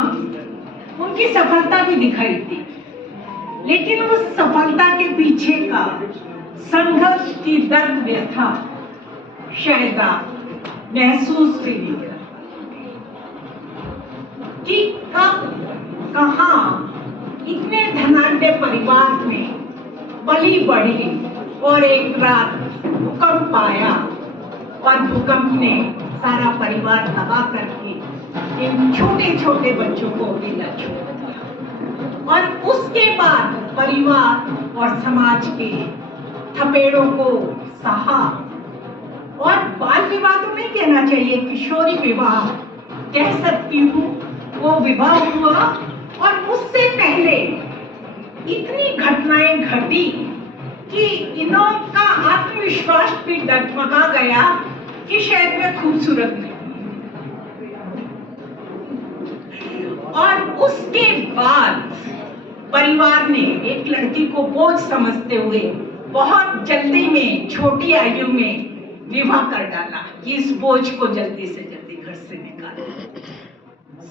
उनकी सफलता भी दिखाई दी, लेकिन उस सफलता के पीछे का संघर्ष की दर्द व्यथा शायद आप महसूस भी नहीं कर कि कब कहां इतने धनाढ्य परिवार में बलि बढ़ी और एक रात भूकंप आया और भूकंप ने सारा परिवार तबाह करके इन छोटे छोटे बच्चों को अकेला छोड़ दिया। और उसके बाद परिवार और समाज के थपेड़ों को सहा। और बाल विवाह तो नहीं कहना चाहिए, किशोरी विवाह कह सकती हूँ, वो विवाह हुआ। और उससे पहले इतनी घटनाएं घटी कि इनों का आत्मविश्वास भी डगमगा गया कि शायद मैं खूबसूरत नहीं। और उसके बाद परिवार ने एक लड़की को बोझ समझते हुए बहुत जल्दी में, छोटी आयु में विवाह कर डाला कि इस बोझ को जल्दी से जल्दी घर से निकाले।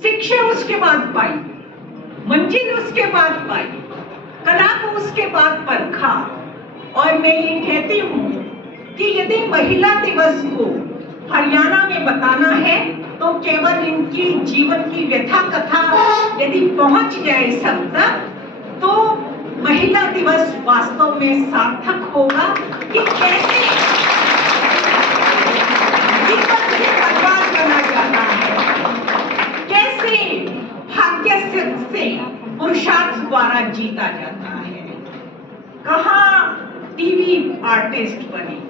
शिक्षा उसके बाद पाई, मंजिल उसके बाद पाई, कला को उसके बाद परखा। और मैं ये कहती हूँ कि यदि महिला दिवस को हरियाणा में बताना है तो केवल इनकी जीवन की व्यथा कथा यदि पहुंच जाए सब तक, तो महिला दिवस वास्तव में सार्थक होगा कि कैसे जीवन से बर्बाद बना जाता है, कैसे भाग्य से पुरुषार्थ द्वारा जीता जाता है। कहाँ टीवी आर्टिस्ट बनी,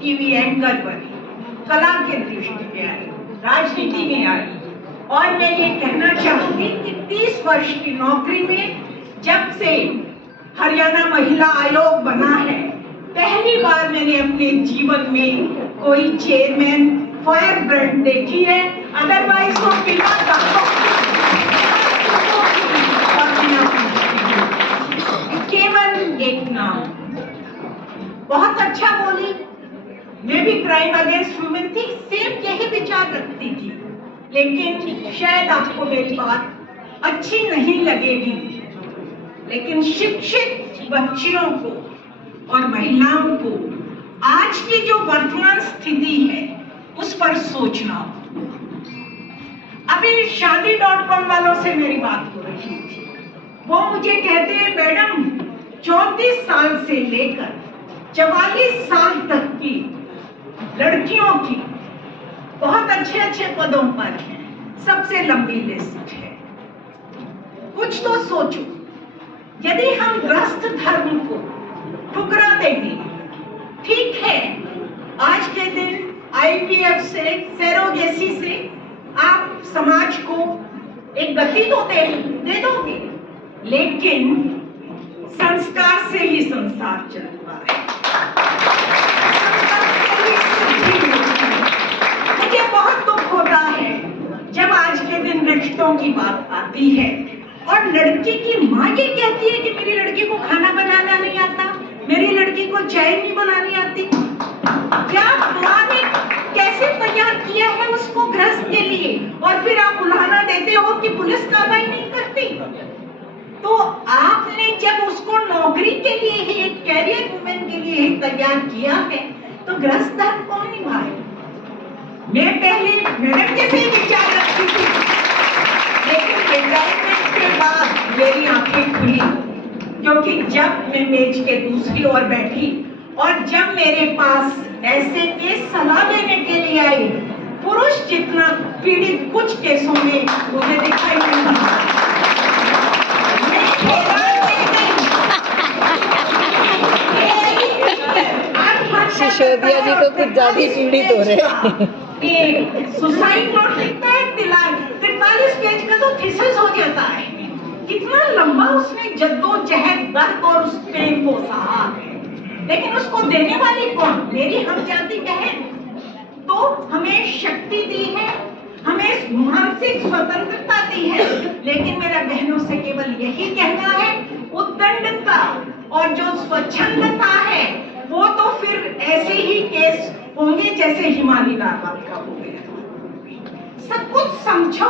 टीवी एंकर बनी, कला के दृष्टि में आई, राजनीति में आई। और मैं ये कहना चाहूंगी कि 30 वर्ष की नौकरी में जब से हरियाणा महिला आयोग बना है, पहली बार मैंने अपने जीवन में कोई चेयरमैन फायर ब्रांड देखी है। अदरवाइज वो बिना केवल एक नाम। बहुत अच्छा बोली, मैं भी क्राइम अगेंस्ट वुमेन थी, सेम यही विचार रखती थी। लेकिन शायद आपको मेरी बात अच्छी नहीं लगेगी, लेकिन शिक्षित बच्चियों को और महिलाओं को आज की जो वर्तमान स्थिति है उस पर सोचना। अभी शादी.com वालों से मेरी बात हो रही थी, वो मुझे कहते हैं मैडम 34 साल से लेकर 44 साल तक की लड़कियों की बहुत अच्छे अच्छे पदों पर हैं, सबसे लंबी लिस्ट है। कुछ तो सोचो, यदि हम ग्रस्त धर्म को ठुकरा देंगे, ठीक है आज के दिन IVF से, सेरोगेसी से आप समाज को एक गति तो दे दोगे, लेकिन संस्कार से ही संसार चलता है। मुझे बहुत दुख होता है जब आज के दिन रिश्तों की बात आती है और लड़की की माँ ये कहती है कि मेरी लड़की को खाना बनाना नहीं आता, मेरी लड़की को चाय नहीं बनानी आती। क्या माँ ने कैसे तैयार किया है उसको गृहस्थ के लिए, और फिर आप उल्हाना देते हो कि पुलिस कार्रवाई नहीं करती। तो आपने जब उसको नौकरी के लिए ही, एक कैरियर वुमेन के लिए ही तैयार किया है, तो गृहस्थ धर्म कौन निभाए? मैं पहले मैडम जैसे ही विचार रखती थी, लेकिन रिटायरमेंट के बाद मेरी आंखें खुली, क्योंकि जब मैं मेज के दूसरी ओर बैठी और जब मेरे पास ऐसे केस सलाह देने के लिए आए, पुरुष जितना पीड़ित कुछ केसों में मुझे दिखाई नहीं दिया। सिसोदिया जी तो कुछ ज्यादा पीड़ित हो रहे हैं। सुसाइड नोट लिखता है 43 पेज का तो थीसिस हो जाता है। कितना लंबा उसने जद्दोजहद, दर्द और उस पेन को सहा है, लेकिन उसको देने वाली कौन? मेरी हमजाती बहन। तो हमें शक्ति दी है, हमें मानसिक स्वतंत्रता दी है, लेकिन मेरा बहनों से केवल यही कहना है, उद्दंडता और जो स्वच्छंदता है वो तो फिर ऐसे ही केस होंगे जैसे हिमानी लाल का हो गया। सब कुछ समझो।